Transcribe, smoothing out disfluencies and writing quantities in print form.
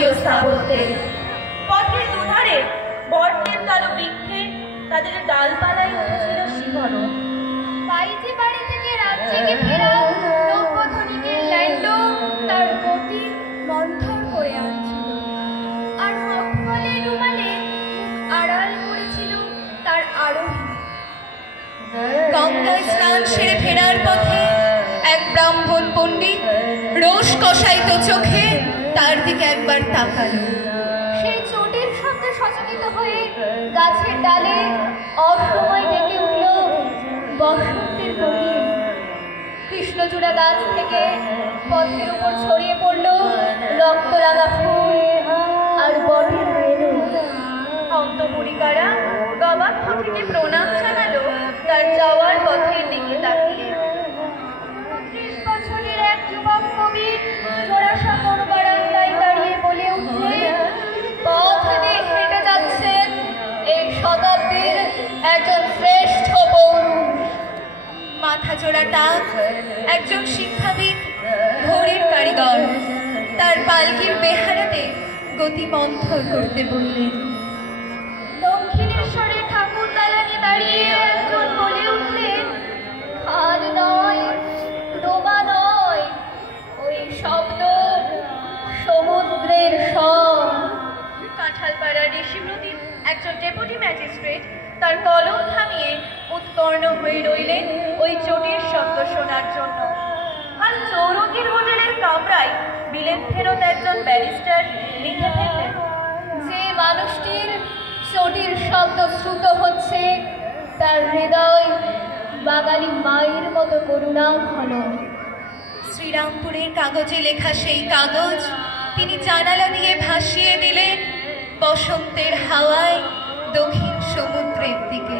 রাজকীয় স্থাপত্যে। পথের দুধারে বটদের কালো বৃক্ষে তাদের ডালপালায় উঠেছিল শিহরণ। বাইরে বাড়ি থেকে রাজ্যে ফেরা নব্যধনিকের ল্যান্ড তার গতি মন্থর করে আনছিল, আর মখমলের রুমালে আড়াল করেছিল তার আরোহী। গঙ্গায় স্নান সেরে ফেরার পথে এক ব্রাহ্মণ পণ্ডিত রোষ কষায়িত চোখে তার দিকে একবার তাকালো। সেই চোটের শব্দে সচকিত হয়ে গাছের ডালে অসময় ডেকে উঠল বসন্তের কোকিল। কৃষ্ণচূড়া গাছ থেকে পথের উপর ছড়িয়ে পড়ল রক্তরাঙা ফুল আর বটের রেণু। অন্তপুরিকারা গবাক্ষ থেকে প্রণাম জানালো তার যাওয়ার পথের দিকে তাকিয়ে। 30 বছরের এক যুবক কবি জোড়াসাঁকোর বারান্দায় দাঁড়িয়ে বলে উঠলেন, পথ দিয়ে হেঁটে যাচ্ছেন এই শতাব্দীর একজন শ্রেষ্ঠ পৌরুষ। মাথা জোড়া টাক একজন শিক্ষাবিদ, ঘড়ির কারিগর, তার পালকির বেহারাতে গতি মন্থর করতে বললেন। দক্ষিণেশ্বরের ঠাকুর দালানে দাঁড়িয়ে একজন বলে উঠলেন, খাল নয়, ডোবা নয়, ওই শব্দ সমুদ্রের স্বর। কাঁঠালপাড়ার ঋষিব্রতীর একজন ডেপুটি ম্যাজিস্ট্রেট তার কলম থামিয়ে উৎকর্ণ হয়ে রইলেন ওই চটির শব্দ শোনার জন্য। আর চৌরঙ্গীর হোটেলের কামরায় বিলেত ফেরত একজন ব্যারিস্টার লিখে ফেললেন, যে মানুষটির চটির শব্দ শ্রুত হচ্ছে তার হৃদয় বাঙালি মায়ের মতো করুণা ঘন। শ্রীরামপুরের কাগজে লেখা সেই কাগজ তিনি জানালা দিয়ে ভাসিয়ে দিলেন বসন্তের হাওয়ায় দক্ষিণ সমুদ্রের দিকে।